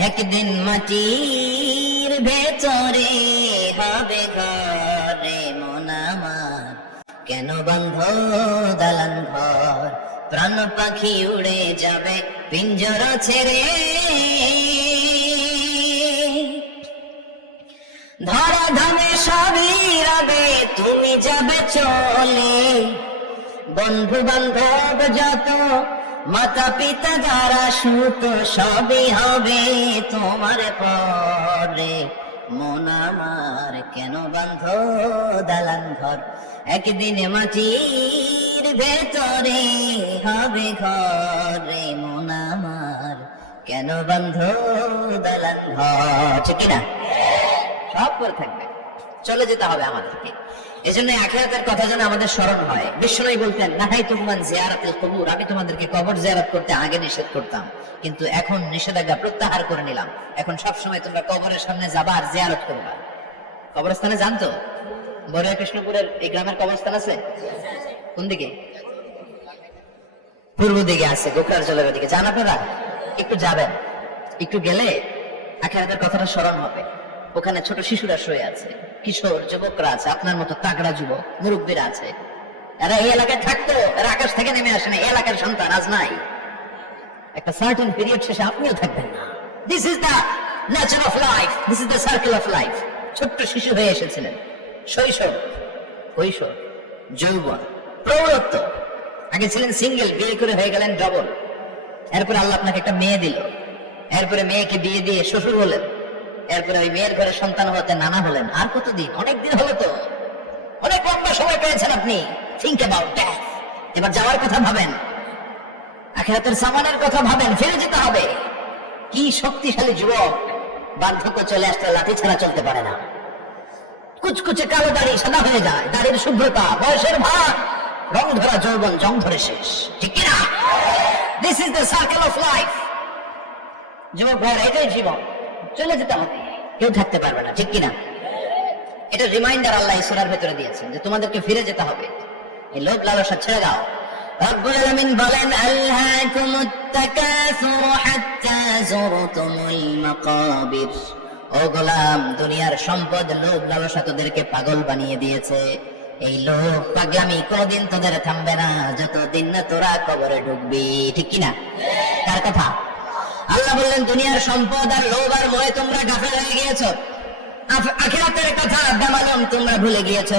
একদিন মাটির ভেতরে হবে ঘরে মন আমার, কেন বন্ধ দালান ঘর? প্রাণ পাখি উড়ে যাবে পিঞ্জরা ছেড়ে, ধরা ধামে সবই রবে তুমি যাবে চলে। বন্ধু বান্ধব যত, মাতা পিতা যারা সুত, সবই হবে তোমার পরে। মন আমার কেন বন্ধ দালান ঘর? একদিন মাটির ভেতরে হবে ঘরে মন আমার, কেন বন্ধ দালান ঘর? ঠিক না? সব করে থাকবে, চলে যেতে হবে আমাদেরকে। এজন্য আখিরাতের কথা যেন আমাদের স্মরণ হয়। বিশ্বনবী বলতেন, নাহাইতুকুম জিয়ারাতিল কুবুর, আমি তোমাদেরকে কবর জিয়ারত করতে আগে নিষেধ করতাম, কিন্তু এখন নিষেধাজ্ঞা প্রত্যাহার করে নিলাম। এখন সব সময় তোমরা কবরের সামনে যাবা আর জিয়ারত করবা। কবরস্থানে জানতো বড়িয়া কৃষ্ণপুরের এই গ্রামের কবরস্থান আছে কোন দিকে? পূর্ব দিকে আছে, গোখরার জলের দিকে। যান আপনারা, একটু যাবেন, একটু গেলে আখিরাতের কথাটা স্মরণ হবে। ওখানে ছোট শিশুরা শুয়ে আছে, কিশোর যুবকরা আছে, আপনার মতো তাগড়া যুবক মুরব্বীরা আছে। এরা এই এলাকায় থাকতো, এরা আকাশ থেকে নেমে আসে না, এই এলাকার সন্তান আজ নাই। একটা সার্টেন পিরিয়ড শেষে আপনিও থাকবেন না। This is the nature of life, this is the circle of life. ছোট্ট শিশু হয়ে এসেছিলেন, শৈশব, কৈশোর, যৌবন, প্রৌঢ়ত্ব। আগে ছিলেন সিঙ্গেল, বিয়ে করে হয়ে গেলেন ডবল। এরপরে আল্লাহ আপনাকে একটা মেয়ে দিল, এরপরে মেয়েকে বিয়ে দিয়ে শ্বশুর হলেন, এরপরে ওই মেয়ের ঘরে সন্তান হতে নানা হলেন। আর কতদিন? অনেক দিন হলো তো, অনেক লম্বা সময় পেয়েছেন আপনি। Think about that. এবার যাওয়ার কথা ভাবেন, আখিরাতের সামানের কথা ভাবেন, ফিরে যেতে হবে। কি শক্তিশালী যুবক! বার্ধক্য চলে আসলে লাঠি ছাড়া চলতে পারে না। কুচকুচে কালো দাড়ি সাদা হয়ে যায়, দাড়ির শুভ্রতা, বয়সের ভার, রং ধরা যৌবন জং ধরে শেষ। ঠিক কিনা? This is the circle of life. যুবক ভাইয়ের এটাই জীবন, চলে যেতে হবে, কেউ থাকতে পারবে না। ঠিক কিনা? এটা রিমাইন্ডার আল্লাহ এই সূরার ভেতরে দিয়েছেন যে তোমাদেরকে ফিরে যেতে হবে। এই লোভ লালসা ছেড়ে দাও। রব্বুল আলামিন বলেন, আলহাকুমুত তাকাসুর হাত্তা যুরতুমুল মাকাবির। ও গোলাম, দুনিয়ার সম্পদ, লোভ লালসা তোদেরকে পাগল বানিয়ে দিয়েছে। এই লোভ পাগলামি কোনদিন তোদের থামবে না যতদিন না তোরা কবরে ঢুকবি। ঠিক কিনা? কার কথা? আল্লাহ বললেন, দুনিয়ার সম্পদ আর লোভ আর মোহে তোমরা গাফেল হয়ে গিয়েছো, আখিরাতের কথা বেমালুম তোমরা ভুলে গিয়েছো।